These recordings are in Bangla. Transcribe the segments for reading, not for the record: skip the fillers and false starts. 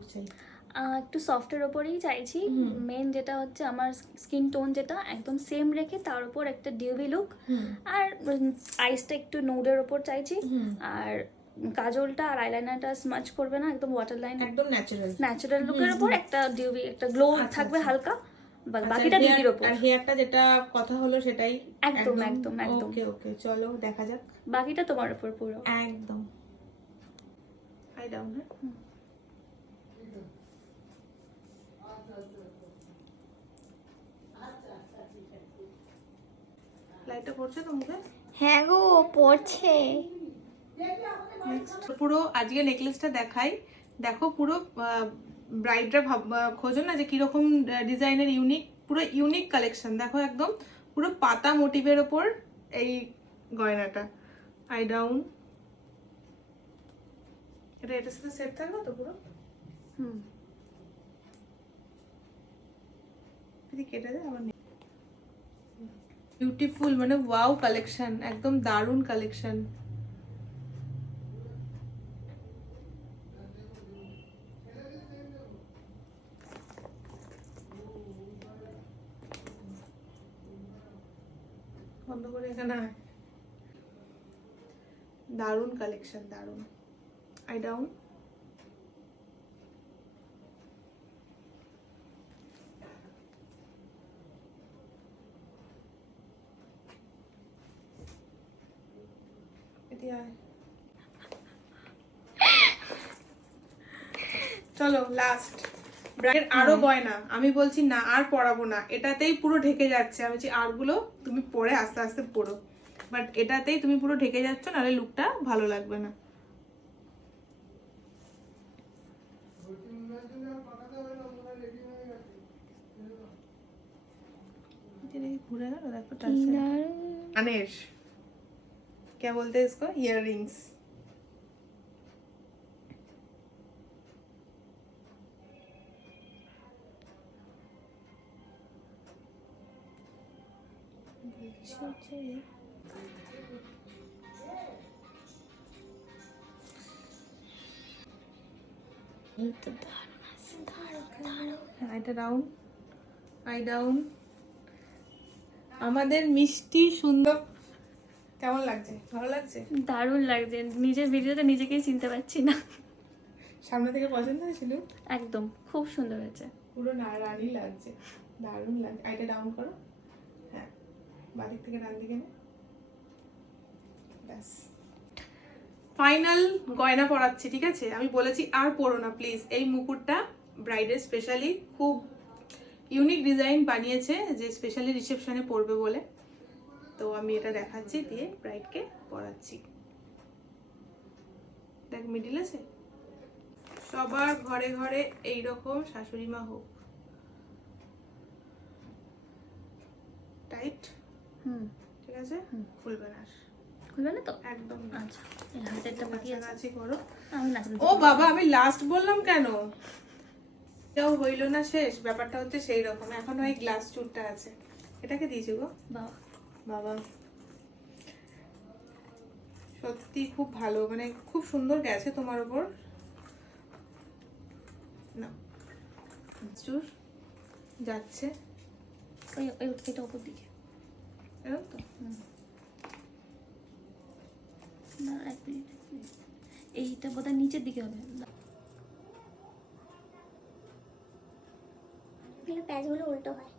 লুক চাই? একটু সফটের ওপরেই চাইছি। মেন যেটা হচ্ছে আমার স্কিন টোন যেটা একদম সেম রেখে তার উপর একটা ডিউবি লুক, আর আইসটা একটু নুডের ওপর চাইছি, আর কাজলটা আর আইলাইনারটা স্মাচ করবে না, একদম ওয়াটার লাইন, একদম ন্যাচারাল ন্যাচারাল লুকের ওপর একটা ডিউবি, একটা গ্লো থাকবে হালকা, বাকিটা ডিউবির ওপর। আর হেয়ারটা যেটা কথা হলো সেটাই একদম একদম একদম। ওকে ওকে, চলো দেখা যাক। বাকিটা তোমার উপর পুরো একদম। I down. লাইটটা পড়ছে তো মুখে? হ্যাঁ গো পড়ছে। পুরো আজকে নেকলেসটা দেখাই। দেখো পুরো ব্রাইডরা খোঁজো না যে কিরকম ডিজাইনের, ইউনিক, পুরো ইউনিক কালেকশন। দেখো একদম পুরো পাতা মোটিভের ওপর এই গয়নাটা। I down. এটার সাথে সেট থাকবে তো পুরো? কেটে দেয় আবার। বিউটিফুল, মানে ওয়াও কালেকশন, একদম দারুণ কালেকশন। বন্ধ করে এখানে দারুণ কালেকশন, দারুণ। I down. চলো লাস্ট ব্রাইডের আরো গয়না। আমি বলছি না আর পরাবো না, এটাতেই পুরো ঢেকে যাচ্ছে। আমি বলছি আরগুলো তুমি পরে আস্তে আস্তে পরো, বাট এটাতেই তুমি পুরো ঢেকে যাচ্ছ, নাহলে লুকটা ভালো লাগবে না। ঘুরে গেল, দেখো কানের, क्या बोलते हैं इसको, इयररिंग्स। আমাদের মিষ্টি সুন্দর কেমন লাগছে? ভালো লাগছে? দারুণ লাগছে, নিজের ভিডিওতে নিজেকেই চিনতে পারছি না। সামনে থেকে পছন্দ হয়েছিল? একদম খুব সুন্দর হয়েছে, পুরো না রানী লাগছে, দারুণ লাগছে। আইটা ডাউন করো, হ্যাঁ বাদিক থেকে ডান দিকে নে, ব্যাস। ফাইনাল গয়না পরাচ্ছি, ঠিক আছে? আমি বলেছি আর পরো না প্লিজ। এই মুকুটটা ব্রাইডের স্পেশালি খুব ইউনিক ডিজাইন বানিয়েছে, যে স্পেশালি রিসেপশনে পরবে বলে। তো আমি এটা দেখাচ্ছি, দিয়ে ব্রাইডকে পরাচ্ছি। দেখ মিডিল আছে। সবার ঘরে ঘরে এইরকম শাশুড়ি মা হোক। টাইট, ঠিক আছে? খুলবে না, খুলবে না তো একদম। আচ্ছা, এই হাতেরটা বাকি আছে করো। আমি নাচ। ও বাবা, আমি লাস্ট বললাম কেন? কেউ হইল না শেষ, ব্যাপারটা হচ্ছে সেই রকম। এখন ওই গ্লাস চুরটা আছে, এটাকে দিয়েছি গো বাবা। বাবা সত্যি খুব ভালো, মানে খুব সুন্দর গেছে তোমার উপর। না চুর যাচ্ছে ওই এটা উপর দিকে, এরকম তো। না এক মিনিট, এইটা বোধহয় নিচের দিকে হবে। প্যাচগুলো উল্টো হয়।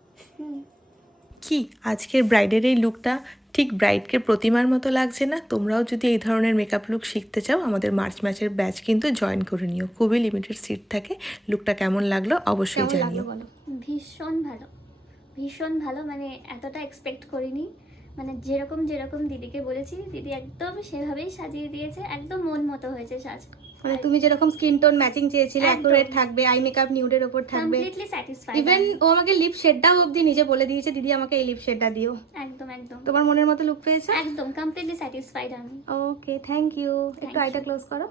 কি আজকের ব্রাইডের এই লুকটা ঠিক ব্রাইডকে প্রতিমার মতো লাগছে না? তোমরাও যদি এই ধরনের মেকআপ লুক শিখতে চাও, আমাদের মার্চ ম্যাচের ব্যাচ কিন্তু জয়েন করে নিও। খুবই লিমিটেড সিট থাকে। লুকটা কেমন লাগলো অবশ্যই জানিও। ভীষণ ভালো, ভীষণ ভালো, মানে এতটা এক্সপেক্ট করিনি। মানে যেরকম যেরকম দিদিকে বলেছি, দিদি একদম সেভাবেই সাজিয়ে দিয়েছে, একদম মন মতো হয়েছে সাজ। মানে তুমি যেরকম স্কিন টোন ম্যাচিং চেয়েছিলে, অ্যাকুরেট থাকবে, আই মেকআপ নিউডের উপর থাকবে, কমপ্লিটলি স্যাটিসফাইড। ইভেন ও আমাকে লিপ শেডটাও অবধি নিজে বলে দিয়েছে, দিদি আমাকে এই লিপ শেডটা দিও। একদম একদম তোমার মনের মতো লুক পেয়েছো? একদম কমপ্লিটলি স্যাটিসফাইড আমি। ওকে, থ্যাংক ইউ। একটু আইটা ক্লোজ করো।